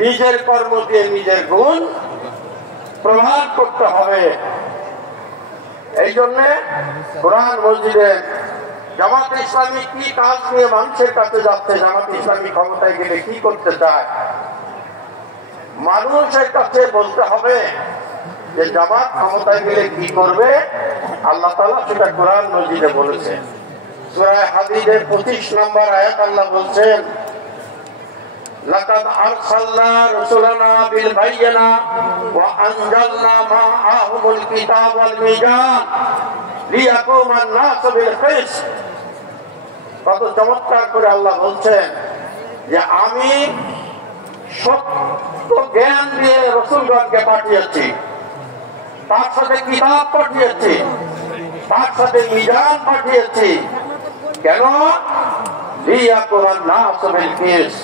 নিজের কর্ম দিয়ে নিজের গুণ প্রমাণ করতে হবে। এই জন্য কোরআন মসজিদে জামাত ইসলামী কি কাজ নিয়ে মানুষের কাছে যাচ্ছে, জামাত ইসলামী ক্ষমতায় গেলে কি করতে চায়, মানুষের কাছে বলতে হবে যে জামাত ক্ষমতায় গেলে কি করবে। আল্লাহ তাআলা সেটা কোরআন মসজিদে বলেছেন। সূরা হাদীদের 25 নম্বর আয়াত আল্লাহ বলছেন, লাকাদ আরসালনা রাসূলানা বিল বায়িনা ওয়া আনজালনা মাআহুমুল কিতাব ওয়াল মিজান লিয়াকুমান নাসু বিল কিসত। কত চমৎকার করে আল্লাহ বলছেন যে আমি সত্য জ্ঞান দিয়ে রাসূলগণকে পাঠিয়েছি, তার সাথে কিতাব পাঠিয়েছি, তার সাথে মিজান পাঠিয়েছি। কেন? লিয়াকুমান নাসু বিল কিসত,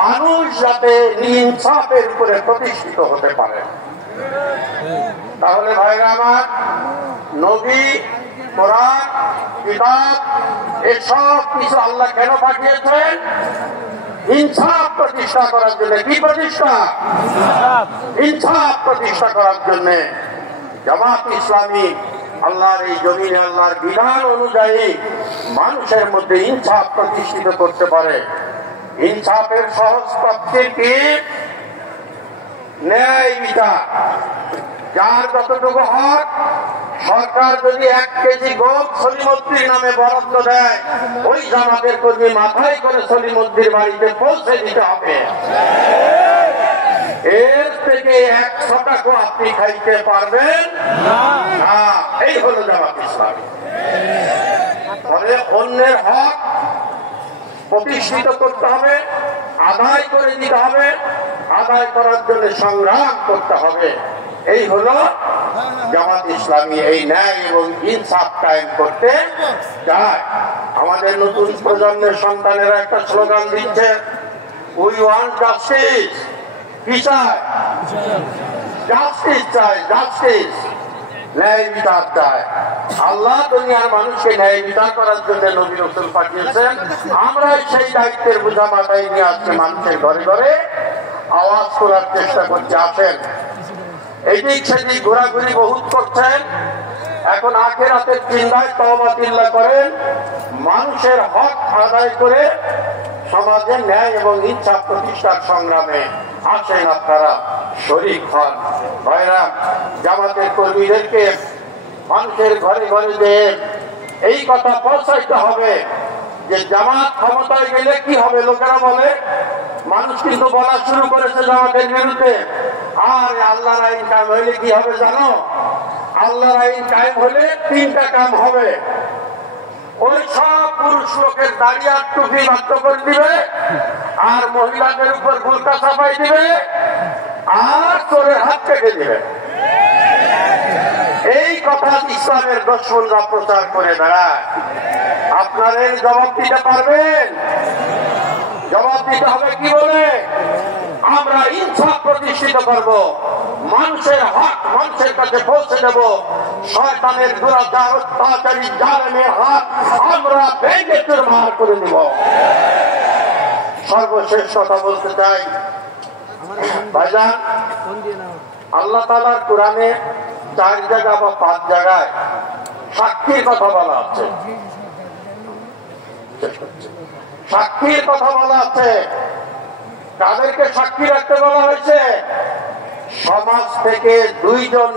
মানুষ যাতে ইনসাফের উপরে প্রতিষ্ঠিত হতে পারে। তাহলে ভাইরা আমার, নবী, কোরআন, কিতাব এসব কিছু আল্লাহ কেন পাঠিয়েছেন? ইনসাফ প্রতিষ্ঠা করার জন্য। কি প্রতিষ্ঠা? ইনসাফ প্রতিষ্ঠা করার জন্য। জামাত ইসলামী আল্লাহর এই জমিনে আল্লাহর বিধান অনুযায়ী মানুষের মধ্যে ইনসাফ প্রতিষ্ঠিত করতে পারে। ইনসাফের সহজ পক্ষে কি? ন্যায় বিচার। যার যতটুকু হক, সরকার যদি 1 কেজি গম সলিমুদ্দির নামে বরাদ্দ দেয়, ওই জামাতের কর্মী মাথায় করে সলিমুদ্দির বাড়িতে পৌঁছে দিতে হবে। এর থেকে 100 টাকা আপনি খাইতে পারবেন না। এই হলো জামাত ইসলামী। ফলে অন্যের হক প্রতিষ্ঠিত করতে হবে, আদায় করে দিতে হবে, আদায় করার জন্য সংগ্রাম করতে হবে। এই হলো জামাত ইসলামী। এই ন্যায় এবং ইনসাফ কায়েম করতে চায়। আমাদের নতুন প্রজন্মের সন্তানেরা একটা স্লোগান দিচ্ছে, উই ওয়ান্ট জাস্টিস। কি চায়? জাস্টিস চায়, জাস্টিস, ন্যায় বিচার চায়। আল্লাহ দুনিয়ার মানুষকে ন্যায় বিচার করার জন্য নবী রাসূল পাঠিয়েছেন। আমরা সেই দায়িত্বের বোঝা মাথায় নিয়ে আজকে মানুষের ঘরে ঘরে আওয়াজ করার চেষ্টা করছি। আসেন, এদিক সেদিক ঘোরাঘুরি বহুত করছেন, এখন আখিরাতের চিন্তায় তওবা তিল্লা করেন, মানুষের হক আদায় করে সমাজে ন্যায় এবং ইনসাফ প্রতিষ্ঠার সংগ্রামে আসেন, আপনারা শরীক হন। ভাইরা, জামাতের কর্মীদেরকে মানুষের ঘরে ঘরে যে এই কথা পৌঁছাইতে হবে যে জামাত ক্ষমতায় গেলে কি হবে। লোকেরা বলে, মানুষ কিন্তু বলা শুরু করেছে জামাতের বিরুদ্ধে, আর আল্লাহর আইন কায়েম হইলে কি হবে জানো? আল্লাহর আইন কায়েম হলে 3টা কাম হবে। ওই সব পুরুষ লোকের দাড়ি আর টুপি বাধ্য করে দিবে, আর মহিলাদের উপর বুরকা চাপাই দিবে, আর চোরের হাত কেটে দিবে। এই কথা ইসলামের দুশমনরা প্রচার করে বেড়ায়। আপনারা এই জবাব দিতে পারবেন? জবাব দিতে হবে কি বলে? আমরা ইনসাফ প্রতিষ্ঠিত করব, মানুষের হক মানুষের কাছে পৌঁছে দেব, শয়তানের দুরাচার অত্যাচারী জালেমের হাত আমরা ভেঙে চুরমার করে দেব। সর্বশেষ কথা বলতে চাই, ভাইজান, আল্লাহ তাআলার কোরআনে 4 জায়গা বা 5 জায়গায় সাক্ষীর কথা বলা আছে। সাক্ষীর কথা বলা আছে। তাদেরকে সাক্ষী রাখতে বলা হয়েছে? সমাজ থেকে 2 জন